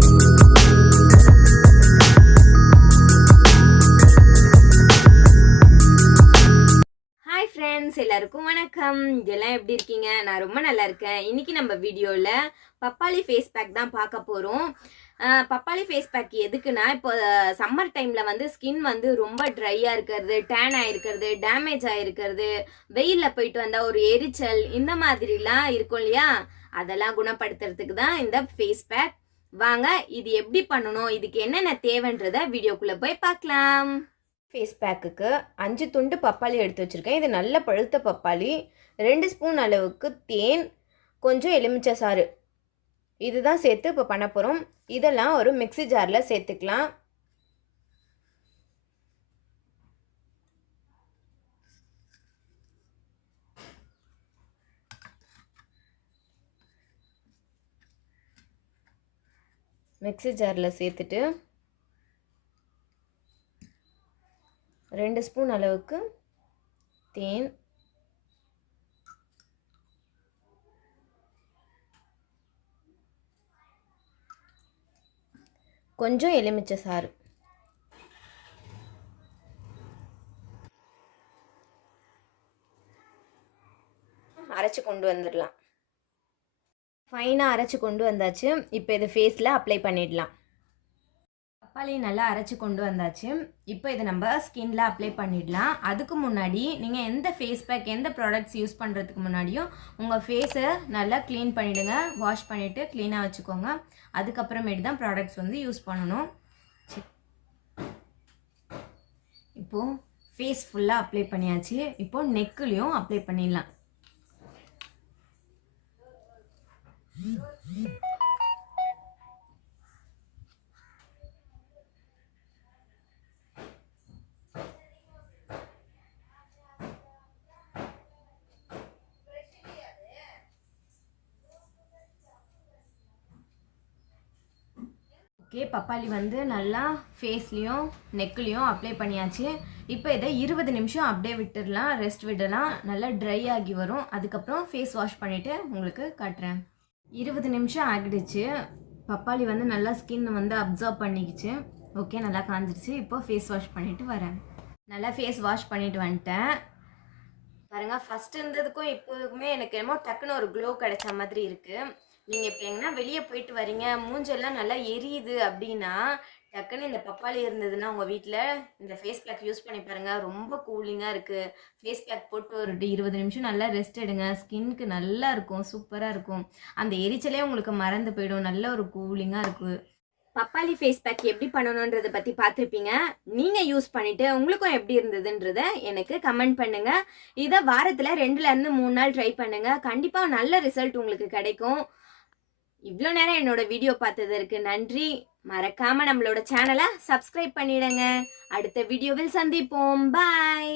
Hi friends, எல்லாருக்கும் வணக்கம். இதெல்லாம் எப்படி இருக்கீங்க? நான் ரொம்ப நல்லா இருக்கேன். இன்னைக்கு நம்ம வீடியோவில் பப்பாளி ஃபேஸ் பேக் தான் பார்க்க போகிறோம். பப்பாளி ஃபேஸ் பேக் எதுக்குன்னா, இப்போ சம்மர் டைமில் வந்து ஸ்கின் வந்து ரொம்ப ட்ரையாக இருக்கிறது, டேன் ஆகிருக்கிறது, டேமேஜ் ஆகிருக்கிறது, வெயிலில் போயிட்டு வந்தால் ஒரு எரிச்சல், இந்த மாதிரிலாம் இருக்கும் இல்லையா? அதெல்லாம் குணப்படுத்துறதுக்கு தான் இந்த ஃபேஸ் பேக். வாங்க இது எப்படி பண்ணணும், இதுக்கு என்னென்ன தேவைன்றதை வீடியோக்குள்ளே போய் பார்க்கலாம். ஃபேஸ் பேக்குக்கு 5 துண்டு பப்பாளி எடுத்து வச்சுருக்கேன். இது நல்ல பழுத்த பப்பாளி. 2 ஸ்பூன் அளவுக்கு தேன், கொஞ்சம் எலுமிச்சை சாறு, இதுதான் சேர்த்து இப்போ பண்ண போகிறோம். இதெல்லாம் ஒரு மிக்ஸி ஜாரில் சேர்த்துக்கலாம். மிக்ஸி ஜாரில் சேர்த்துட்டு 2 ஸ்பூன் அளவுக்கு தேன், கொஞ்சம் எலுமிச்சை சாறு, அரைச்சி கொண்டு வந்துடலாம். ஃபைனாக அரைச்சி கொண்டு வந்தாச்சு. இப்போ இது ஃபேஸில் அப்ளை பண்ணிடலாம். பப்பாளி நல்லா அரைச்சி கொண்டு வந்தாச்சு. இப்போ இதை நம்ம ஸ்கின்ல அப்ளை பண்ணிடலாம். அதுக்கு முன்னாடி நீங்கள் எந்த ஃபேஸ் பேக், எந்த ப்ராடக்ட்ஸ் யூஸ் பண்ணுறதுக்கு முன்னாடியும் உங்கள் ஃபேஸை நல்லா க்ளீன் பண்ணிவிடுங்க. வாஷ் பண்ணிவிட்டு க்ளீனாக வச்சுக்கோங்க. அதுக்கப்புறமேட்டு தான் ப்ராடக்ட்ஸ் வந்து யூஸ் பண்ணணும். இப்போது ஃபேஸ் ஃபுல்லாக அப்ளை பண்ணியாச்சு. இப்போது நெக்குலேயும் அப்ளை பண்ணிடலாம். ஓகே, பப்பாளி வந்து நல்லா ஃபேஸ்லேயும் நெக்லேயும் அப்ளை பண்ணியாச்சு. இப்போ இதை 20 நிமிஷம் அப்படியே விட்டுடலாம், ரெஸ்ட் விடலாம். நல்லா ட்ரை ஆகி வரும். அதுக்கப்புறம் ஃபேஸ் வாஷ் பண்ணிவிட்டு உங்களுக்கு காட்டுறேன். 20 நிமிஷம் ஆகிடுச்சு. பப்பாளி வந்து நல்லா ஸ்கின் வந்து அப்சர்வ் பண்ணிக்கிச்சு. ஓகே, நல்லா காஞ்சிடுச்சு. இப்போ ஃபேஸ் வாஷ் பண்ணிவிட்டு வரேன். நல்லா ஃபேஸ் வாஷ் பண்ணிவிட்டு வந்துட்டேன். பாருங்கள், ஃபஸ்ட்டு இருந்ததுக்கும் இப்போதுக்குமே எனக்கு என்னமோ டக்குன்னு ஒரு க்ளோ கிடைச்ச மாதிரி இருக்குது. நீங்கள் இப்போ எங்கன்னா வெளியே போயிட்டு வரீங்க, மூஞ்செல்லாம் நல்லா எரியுது அப்படின்னா, டக்குன்னு இந்த பப்பாளி இருந்ததுன்னா உங்கள் வீட்டில் இந்த ஃபேஸ் பேக் யூஸ் பண்ணி பாருங்கள். ரொம்ப கூலிங்காக இருக்குது. ஃபேஸ் பேக் போட்டு ஒரு 20 நிமிஷம் நல்லா ரெஸ்ட் எடுங்க. ஸ்கின்க்கு நல்லா இருக்கும், சூப்பராக இருக்கும். அந்த எரிச்சலே உங்களுக்கு மறந்து போயிடும். நல்ல ஒரு கூலிங்காக இருக்குது. பப்பாளி ஃபேஸ் பேக் எப்படி பண்ணணுன்றதை பற்றி பார்த்துருப்பீங்க. நீங்கள் யூஸ் பண்ணிவிட்டு உங்களுக்கும் எப்படி இருந்ததுன்றதை எனக்கு கமெண்ட் பண்ணுங்கள். இதை வாரத்தில் 2லேருந்து 3 நாள் ட்ரை பண்ணுங்கள். கண்டிப்பாக நல்ல ரிசல்ட் உங்களுக்கு கிடைக்கும். இவ்வளோ நேரம் என்னோட வீடியோ பார்த்ததற்கு நன்றி. மறக்காமல் நம்மளோட சேனலை சப்ஸ்கிரைப் பண்ணிடுங்க. அடுத்த வீடியோவில் சந்திப்போம். பாய்.